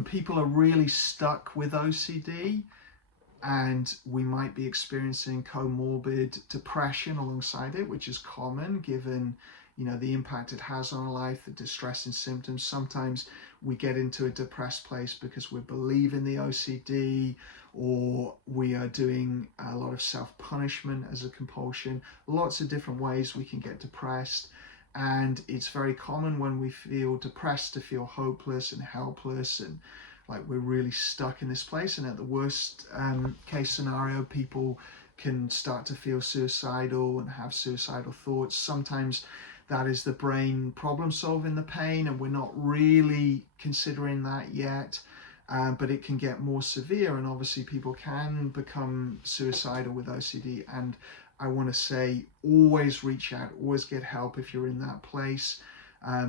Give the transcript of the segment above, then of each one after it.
when people are really stuck with OCD, and we might be experiencing comorbid depression alongside it, which is common given the impact it has on our life, the distressing symptoms. Sometimes we get into a depressed place because we believe in the OCD, or we are doing a lot of self-punishment as a compulsion. Lots of different ways we can get depressed, and it's very common when we feel depressed to feel hopeless and helpless, and like we're really stuck in this place. And at the worst case scenario, people can start to feel suicidal and have suicidal thoughts. Sometimes that is the brain problem solving the pain, and we're not really considering that yet. But it can get more severe, and obviously people can become suicidal with OCD. And I want to say, always reach out, always get help if you're in that place.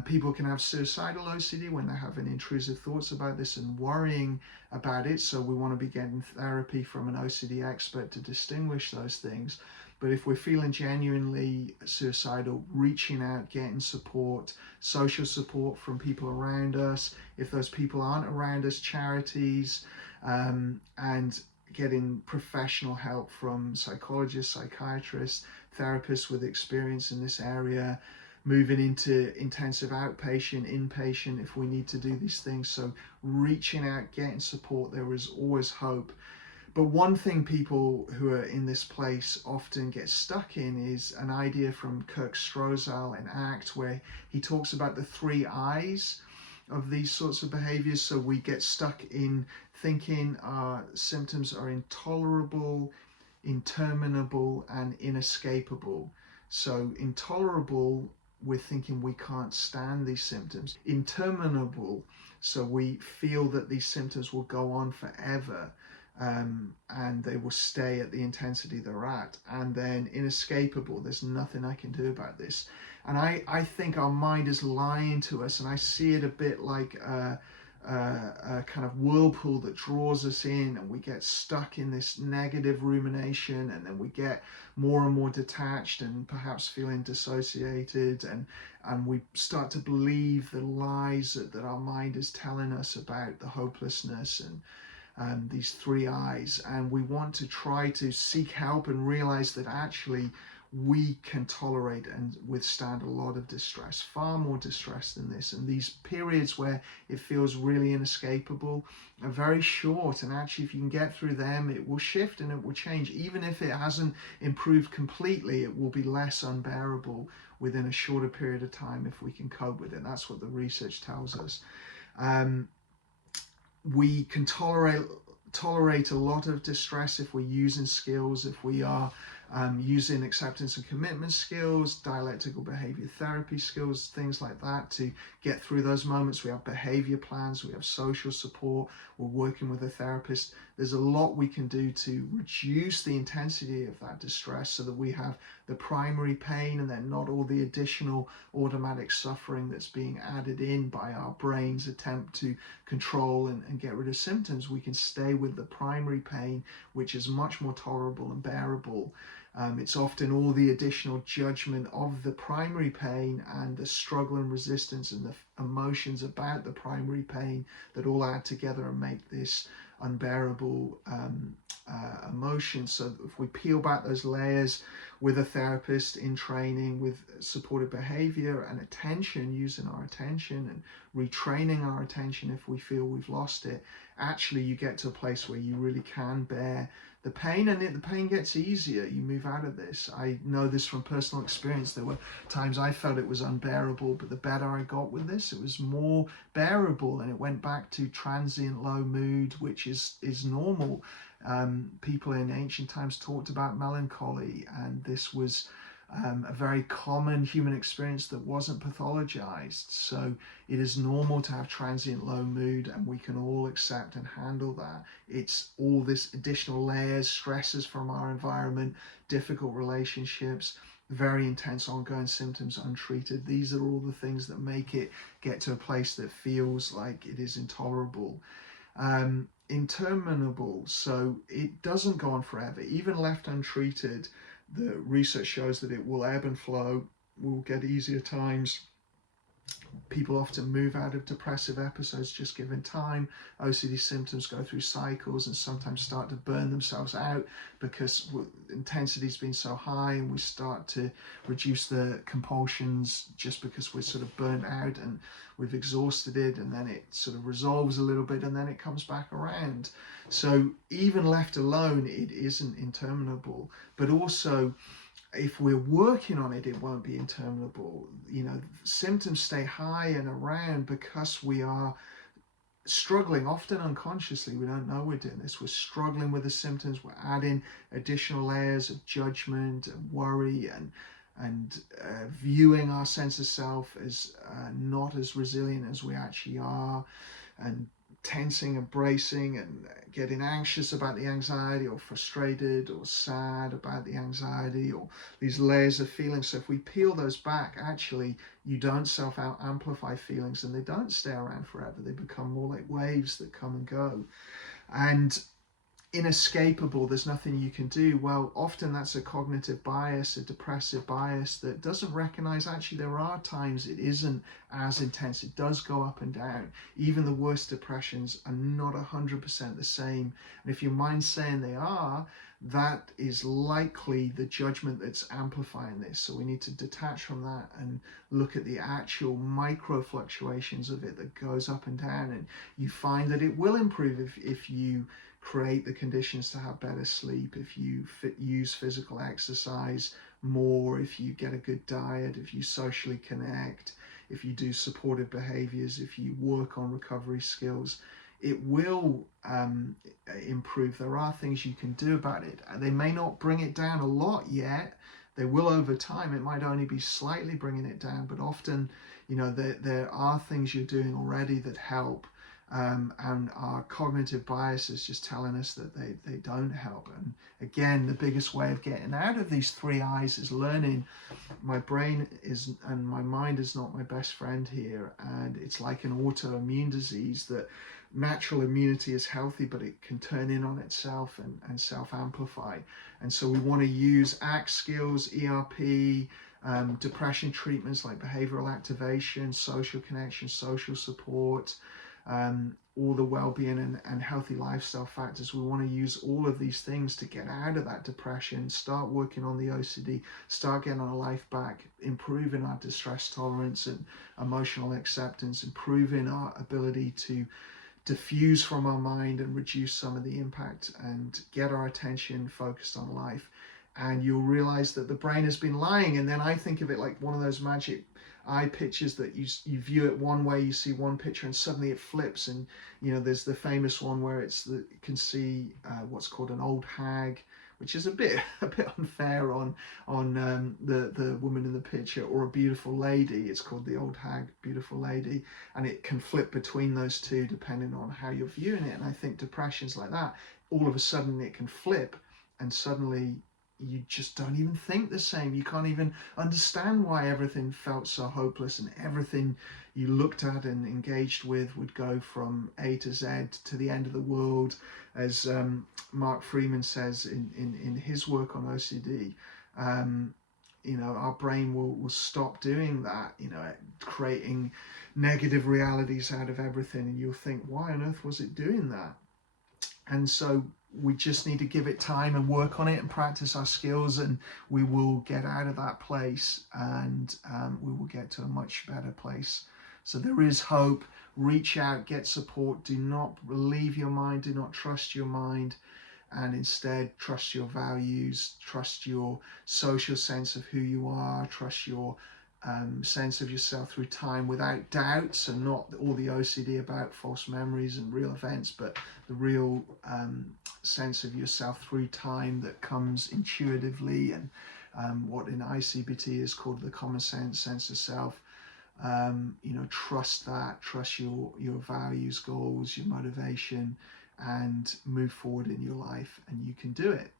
People can have suicidal OCD when they're having intrusive thoughts about this and worrying about it. So we want to be getting therapy from an OCD expert to distinguish those things. But if we're feeling genuinely suicidal, reaching out, getting support, social support from people around us. If those people aren't around us, charities, and getting professional help from psychologists, psychiatrists, therapists with experience in this area, moving into intensive outpatient, inpatient if we need to do these things. So reaching out, getting support, there is always hope. But one thing people who are in this place often get stuck in is an idea from Kirk Strozahl in ACT, where he talks about the 3 I's of these sorts of behaviors. So we get stuck in thinking our symptoms are intolerable, interminable, and inescapable. So intolerable, we're thinking we can't stand these symptoms. Interminable, so we feel that these symptoms will go on forever, and they will stay at the intensity they're at. And then inescapable, there's nothing I can do about this. And I think our mind is lying to us, and I see it a bit like a kind of whirlpool that draws us in, and we get stuck in this negative rumination, and then we get more and more detached and perhaps feeling dissociated, and we start to believe the lies that our mind is telling us about the hopelessness and these 3 I's. And we want to try to seek help and realize that actually we can tolerate and withstand a lot of distress, far more distress than this. And these periods where it feels really inescapable are very short. And actually, if you can get through them, it will shift and it will change. Even if it hasn't improved completely, it will be less unbearable within a shorter period of time if we can cope with it. That's what the research tells us. We can tolerate a lot of distress if we're using skills, if we are using acceptance and commitment skills, dialectical behavior therapy skills, things like that to get through those moments. We have behavior plans, we have social support, we're working with a therapist. There's a lot we can do to reduce the intensity of that distress so that we have the primary pain and then not all the additional automatic suffering that's being added in by our brain's attempt to control and get rid of symptoms. We can stay with the primary pain, which is much more tolerable and bearable. It's often all the additional judgment of the primary pain and the struggle and resistance and the emotions about the primary pain that all add together and make this unbearable emotion. So if we peel back those layers with a therapist in training, with supportive behavior and attention, using our attention and retraining our attention if we feel we've lost it, actually you get to a place where you really can bear the pain, and the pain gets easier. You move out of this. I know this from personal experience. There were times I felt it was unbearable, but the better I got with this, it was more bearable, and it went back to transient low mood, which is normal. People in ancient times talked about melancholy, and this was a very common human experience that wasn't pathologized. So it is normal to have transient low mood, and we can all accept and handle that. It's all this additional layers, stresses from our environment, difficult relationships, very intense ongoing symptoms untreated. These are all the things that make it get to a place that feels like it is intolerable. Interminable, so it doesn't go on forever. Even left untreated, the research shows that it will ebb and flow. We'll get easier times, People often move out of depressive episodes just given time. OCD symptoms go through cycles and sometimes start to burn themselves out because intensity's been so high, and we start to reduce the compulsions just because we're sort of burnt out and we've exhausted it, and then it sort of resolves a little bit and then it comes back around. So even left alone, it isn't interminable, but also if we're working on it, it won't be interminable. Symptoms stay high and around because we are struggling, often unconsciously. We don't know we're doing this. We're struggling with the symptoms. We're adding additional layers of judgment and worry and viewing our sense of self as not as resilient as we actually are, and tensing and bracing and getting anxious about the anxiety, or frustrated or sad about the anxiety, or these layers of feelings. So if we peel those back, actually you don't self-amplify feelings, and they don't stay around forever. They become more like waves that come and go. And inescapable, there's nothing you can do. Well, often that's a cognitive bias, a depressive bias that doesn't recognize actually there are times it isn't as intense. It does go up and down. Even the worst depressions are not 100% the same. And if your mind's saying they are, that is likely the judgment that's amplifying this. So we need to detach from that and look at the actual micro fluctuations of it that goes up and down. And you find that it will improve if you create the conditions to have better sleep, if you use physical exercise more, if you get a good diet, if you socially connect, if you do supportive behaviors, if you work on recovery skills, it will improve. There are things you can do about it. They may not bring it down a lot yet. They will over time. It might only be slightly bringing it down, but often, there are things you're doing already that help. And our cognitive bias is just telling us that they don't help. And again, the biggest way of getting out of these three I's is learning my brain is and my mind is not my best friend here. And it's like an autoimmune disease that natural immunity is healthy, but it can turn in on itself and self-amplify. And so we want to use ACT skills, ERP, depression treatments like behavioral activation, social connection, social support, all the well-being and healthy lifestyle factors. We want to use all of these things to get out of that depression, start working on the OCD, start getting our life back, improving our distress tolerance and emotional acceptance, improving our ability to diffuse from our mind and reduce some of the impact and get our attention focused on life. And you'll realize that the brain has been lying. And then I think of it like one of those magic eye pictures that you view it one way, you see one picture and suddenly it flips. And there's the famous one where you can see what's called an old hag, which is a bit unfair on the woman in the picture, or a beautiful lady. It's called the old hag, beautiful lady, and it can flip between those two depending on how you're viewing it. And I think depression's like that. All of a sudden it can flip, and suddenly you just don't even think the same. You can't even understand why everything felt so hopeless, and everything you looked at and engaged with would go from A to Z to the end of the world, as Mark Freeman says in his work on OCD. Our brain will stop doing that, creating negative realities out of everything, and you'll think, why on earth was it doing that? And so we just need to give it time and work on it and practice our skills, and we will get out of that place, and we will get to a much better place. So there is hope. Reach out, get support. Do not believe your mind. Do not trust your mind, and instead trust your values, trust your social sense of who you are, trust your sense of yourself through time without doubts, and not all the OCD about false memories and real events, but the real sense of yourself through time that comes intuitively, and what in ICBT is called the common sense of self. Trust that, trust your values, goals, your motivation, and move forward in your life, and you can do it.